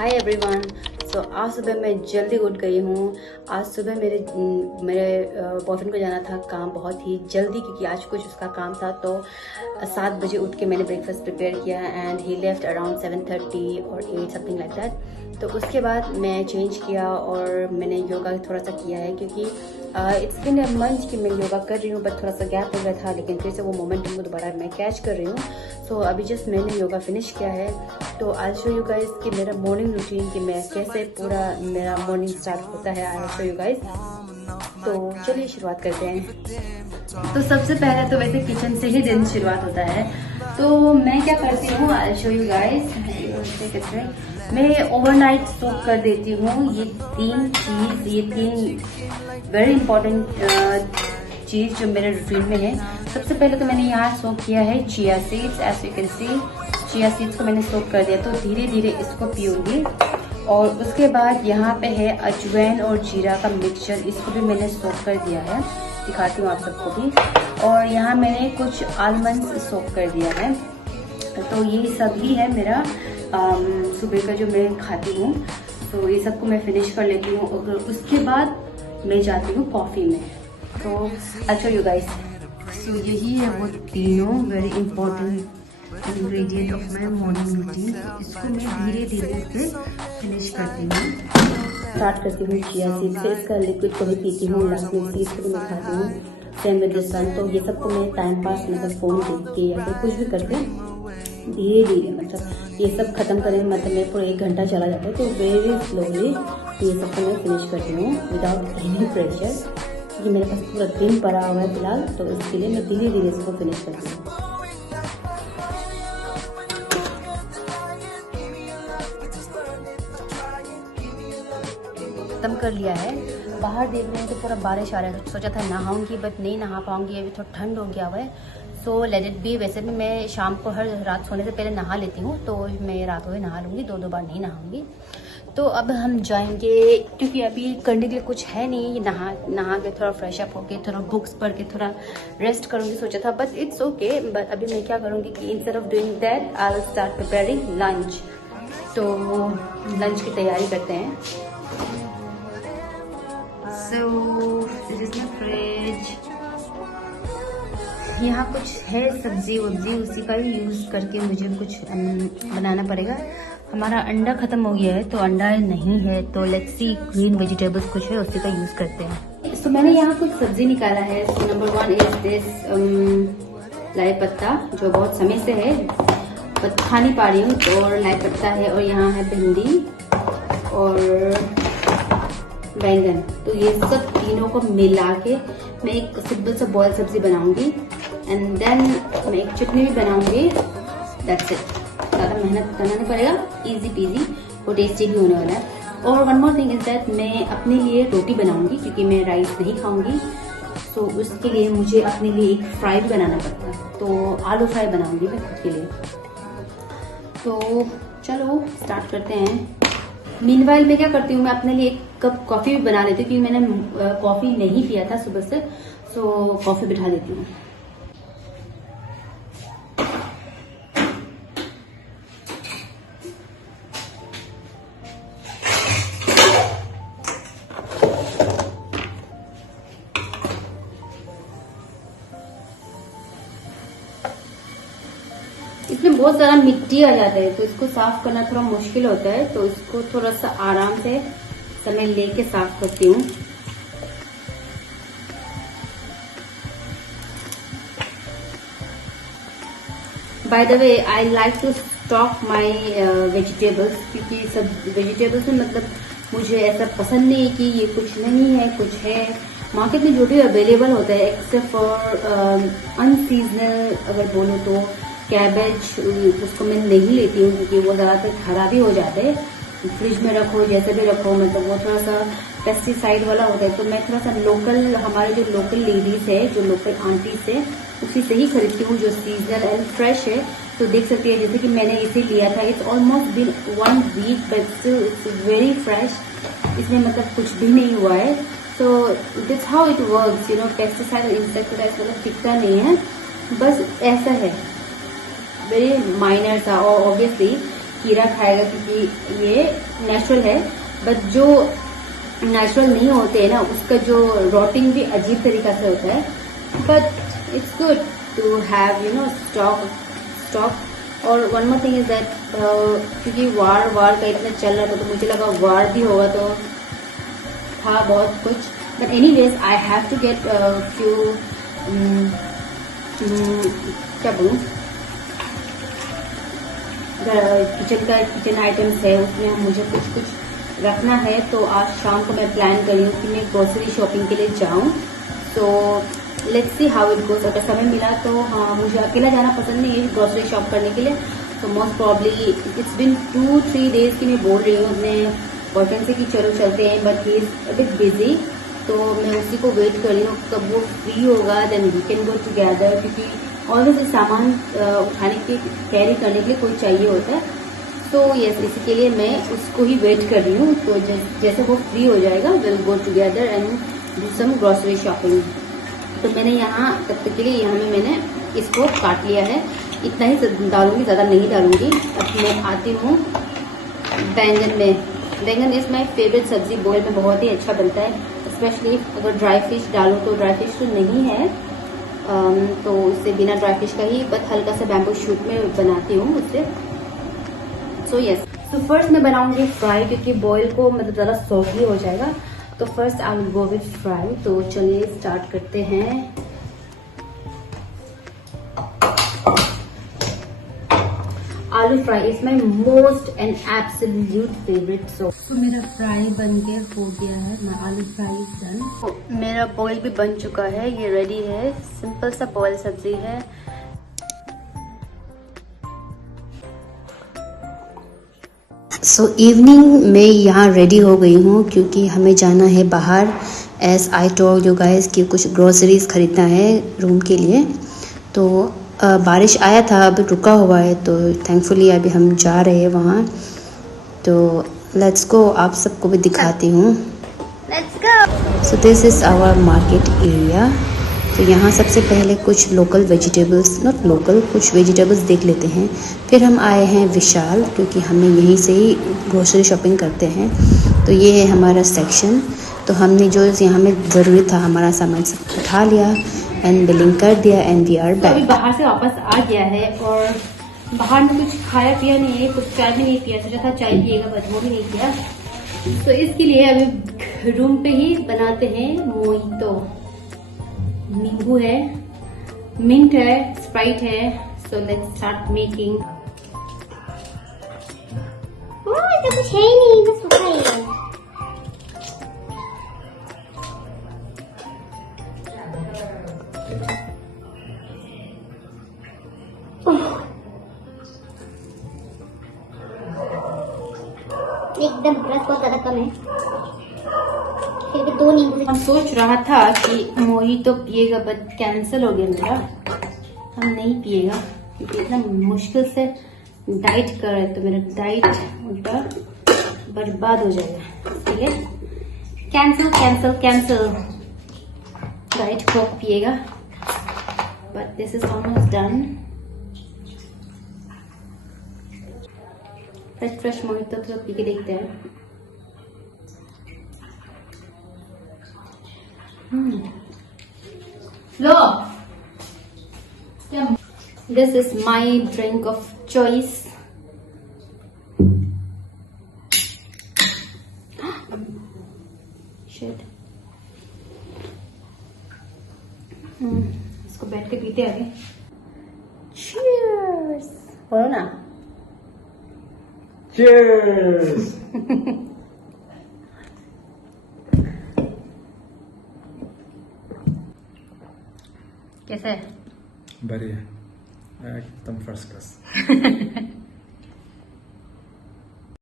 Hi everyone. सो आज सुबह मैं जल्दी उठ गई हूँ। आज सुबह मेरे बॉयफ्रेंड को जाना था काम बहुत ही जल्दी, क्योंकि आज कुछ उसका काम था। तो 7 बजे उठ के मैंने ब्रेकफास्ट प्रिपेयर किया एंड ही लेफ्ट अराउंड 7:30 और 8 समथिंग लाइक दैट। तो उसके बाद मैं चेंज किया और मैंने योगा थोड़ा सा किया है, क्योंकि इट्स बिन अ मंथ कि मैं योगा कर रही हूँ, बट थोड़ा सा गैप हो गया था, लेकिन फिर से वो मोमेंटम को दोबारा मैं कैच कर रही हूँ। सो अभी जस्ट मैंने योगा फिनिश किया है। तो आई शो यू गाइस कि मेरा मॉर्निंग रूटीन, कि मैं कैसे पूरा मेरा मॉर्निंग स्टार्ट होता है। I show you guys. तो चलिए शुरुआत करते हैं। तो सबसे पहले तो वैसे किचन से ही दिन शुरुआत होता है। तो मैं क्या करती हूँ, आई शो यू गाइस। मैं ओवरनाइट सोक कर देती हूँ ये तीन वेरी इंपॉर्टेंट चीज जो मेरे रूटीन में है। सबसे पहले तो मैंने यहाँ सोक किया है chia seeds. As you can see chia seeds को मैंने सोक कर दिया, तो धीरे धीरे इसको पीऊंगी। और उसके बाद यहाँ पे है अजवाइन और जीरा का मिक्सचर, इसको भी मैंने सोक कर दिया है, दिखाती हूँ आप सबको भी। और यहाँ मैंने कुछ आलमंड्स सोक कर दिया है। तो ये सब ही है मेरा सुबह का जो मैं खाती हूँ। तो ये सबको मैं फिनिश कर लेती हूँ और उसके बाद मैं जाती हूँ कॉफ़ी में। तो अच्छा यू गाइस, सो यही है वो तीनों very important ingredient of my morning routine. इसको मैं धीरे धीरे से फिनिश करती हूँ। स्टार्ट करती हूँ चिया सीड से, इसका लिक्विड को भी पीती हूँ, लहसुन सीड्स को भी मैं खाती हूँ, सेम विद द सन। तो ये सबको मैं टाइम पास मतलब फोन देख के या फिर कुछ भी करके धीरे धीरे मतलब ये सब खत्म करने में मतलब मेरे पूरा 1 घंटा चला जाता है। तो वेरी स्लोली ये सबको मैं फिनिश करती हूँ विदाउट एनी प्रेशर, क्योंकि मेरे पास पूरा दिन पड़ा हुआ है फिलहाल। तो इसके लिए मैं धीरे धीरे इसको फिनिश करती हूँ। खत्म कर लिया है। बाहर देख रहे हैं तो पूरा बारिश आ रहा है। सोचा था नहाऊंगी, बट नहीं नहा पाऊंगी, अभी थोड़ा ठंड हो गया हुआ है। So let it be. वैसे भी मैं शाम को हर रात सोने से पहले नहा लेती हूँ, तो मैं रात को ही नहा लूँगी, 2 बार नहीं नहाऊंगी। तो अब हम जाएंगे, क्योंकि अभी करने के लिए कुछ है नहीं। नहा के थोड़ा फ्रेश अप होके थोड़ा बुक्स पढ़ के थोड़ा रेस्ट करूँगी सोचा था, बट इट्स ओके। बट अभी मैं क्या करूँगी कि instead of doing that I will start preparing lunch. तो लंच की तैयारी करते हैं। So this is my fridge. यहाँ कुछ है सब्जी वब्जी, उसी का ही यूज करके मुझे कुछ बनाना पड़ेगा। हमारा अंडा खत्म हो गया है, तो अंडा नहीं है, तो लेट्स सी ग्रीन वेजिटेबल्स कुछ है उसी का यूज करते हैं। तो मैंने यहाँ कुछ सब्जी निकाला है। सो नंबर 1 इज दिस लाई पत्ता, जो बहुत समय से है बट खा नहीं पा रही हूँ, तो और लाई पत्ता है। और यहाँ है भिंडी और बैंगन। तो ये सब तीनों को मिला के मैं एक सिंपल सा बॉयल सब्जी बनाऊंगी एंड देन मैं एक चटनी भी बनाऊंगी। That's it. ज़्यादा मेहनत करना नहीं पड़ेगा, इजी पीजी, और टेस्टी भी होने वाला है। और one more thing is that मैं अपने लिए रोटी बनाऊंगी, क्योंकि मैं राइस नहीं खाऊंगी। सो उसके लिए मुझे अपने लिए एक फ्राई भी बनाना पड़ता है, तो आलू फ्राई बनाऊंगी मैं खुद के लिए। तो चलो स्टार्ट करते हैं। मीनवाइल मैं क्या करती हूँ, मैं अपने लिए एक कप कॉफ़ी भी बना लेती हूँ, क्योंकि मैंने कॉफ़ी नहीं पिया था सुबह से। सो कॉफ़ी बिठा देती हूँ। इसमें बहुत सारा मिट्टी आ जाता है, तो इसको साफ करना थोड़ा मुश्किल होता है। तो इसको थोड़ा सा आराम से समय लेके साफ करती हूँ। By the way I like to stock my vegetables, क्योंकि सब वेजिटेबल्स में मतलब मुझे ऐसा पसंद नहीं है कि ये कुछ नहीं है कुछ है। मार्केट में जो भी अवेलेबल होता है, एक्सेप्ट फॉर अनसीजनल अगर बोलो तो कैबेज, उसको मैं नहीं लेती हूँ, क्योंकि वो ज़्यादातर खराब ही हो जाते हैं। फ्रिज में रखो जैसे भी रखो, मतलब वो थोड़ा सा पेस्टिसाइड वाला होता है। तो मैं थोड़ा सा लोकल, हमारे जो लोकल लेडीज है, जो लोकल आंटीज है, उसी से ही खरीदती हूँ, जो सीजनल एंड फ्रेश है। तो देख सकते हैं जैसे कि मैंने इसे लिया था, it's almost been 1 week, but still it's very fresh. इसमें मतलब कुछ भी नहीं हुआ है। तो this how it works, you know, pesticide और इंसेक्टिसाइड मतलब टिकता नहीं है, बस ऐसा है, वेरी माइनर था। और ऑब्वियसली कीड़ा खाएगा, क्योंकि ये नेचुरल है। बट जो नेचुरल नहीं होते हैं ना, उसका जो रोटिंग भी अजीब तरीका से होता है। But it's good to have stock. और one more thing is that, क्योंकि वार का इतना चल रहा था, तो मुझे लगा वार भी होगा, तो था बहुत कुछ। But anyways I have to get few, क्या बोलूँ, किचन आइटम्स है, उसमें मुझे कुछ रखना है। तो आज शाम को मैं प्लान कर रही हूँ कि मैं ग्रोसरी शॉपिंग के लिए जाऊँ। तो let's see how it goes. अगर समय मिला तो हाँ, मुझे अकेला जाना पसंद नहीं है ग्रोसरी शॉप करने के लिए। तो most probably it's been 2-3 days की मैं बोल रही हूँ अपने बॉयफ्रेंड से कि चलो चलते हैं, but he is a bit busy. तो मैं उसी को वेट कर रही हूँ कब वो फ्री होगा, then we can go together. क्योंकि ऑलवेज सामान उठाने के कैरी करने के लिए कोई चाहिए होता है। तो यस, इसी के लिए मैं उसको ही वेट कर रही हूँ। तो जैसे वो फ्री हो जाएगा, will go together and do some grocery shopping. तो मैंने यहाँ तब तक के लिए यहाँ में मैंने इसको काट लिया है। इतना ही डालूंगी, ज़्यादा नहीं डालूंगी। अब मैं आती हूँ बैंगन में। बैंगन इज माई फेवरेट सब्जी, बॉयल में बहुत ही अच्छा बनता है। स्पेशली अगर ड्राई फिश डालूँ, तो ड्राई फिश तो नहीं है, तो उससे बिना ड्राई फिश का ही बस हल्का सा बैम्बू शूट में बनाती हूँ उससे। सो यस, तो फर्स्ट मैं बनाऊंगी फ्राई, क्योंकि बॉयल को मतलब ज़्यादा सॉफ्टली हो जाएगा। तो first I will go with fry. तो चलिए स्टार्ट करते हैं। Aloo fry is my most and absolute favourite. So मेरा फ्राई बनकर हो गया है, मैं आलू फ्राई इज डन। मेरा बॉयल भी बन चुका है, ये रेडी है। सिंपल सा बॉयल सब्जी है। सो इवनिंग में यहाँ रेडी हो गई हूँ, क्योंकि हमें जाना है बाहर। As I told you guys कि कुछ ग्रोसरीज खरीदना है रूम के लिए। तो बारिश आया था, अब रुका हुआ है, तो थैंकफुली अभी हम जा रहे हैं वहाँ। तो लेट्स गो, आप सबको भी दिखाती हूँ। Let's go. So this is our market area. तो यहाँ सबसे पहले कुछ लोकल वेजिटेबल्स, नॉट लोकल, कुछ वेजिटेबल्स देख लेते हैं। फिर हम आए हैं विशाल, क्योंकि हमें यहीं से ही ग्रोसरी शॉपिंग करते हैं। तो ये है हमारा सेक्शन। तो हमने जो यहाँ में ज़रूरी था हमारा सामान सब उठा लिया एंड बिलिंग कर दिया एंड वी आर बैक। अभी बाहर से वापस आ गया है और बाहर में कुछ खाया पिया नहीं है, कुछ चाय भी नहीं पिया। सोचा था चाय पिएगा, बट वो भी नहीं किया। तो इसके लिए अभी रूम पे ही बनाते हैं मोहितो। नींबू है, मिंट है, स्प्राइट है। So let's start making. तो कुछ है ही नहीं, बस सूखा ही है। एकदम रस बहुत ज्यादा कम है, फिर भी 2 नींबू। हम सोच रहा था कि मोहितो पिएगा, बट कैंसिल हो गया मेरा। हम नहीं पिएगा, क्योंकि इतना मुश्किल से डाइट कर रहे, तो मेरा डाइट उल्टा बर्बाद हो जाएगा। इसलिए cancel cancel cancel. Diet coke पिएगा, but this is almost done. Fresh mojito तो पी के देखते हैं। लो, this is my drink of choice. Shit, इसको बैठ के पीते आगे। चीयर्स बोलो ना। Cheers! कैसा है? बढ़िया, एकदम फर्स्ट क्लास।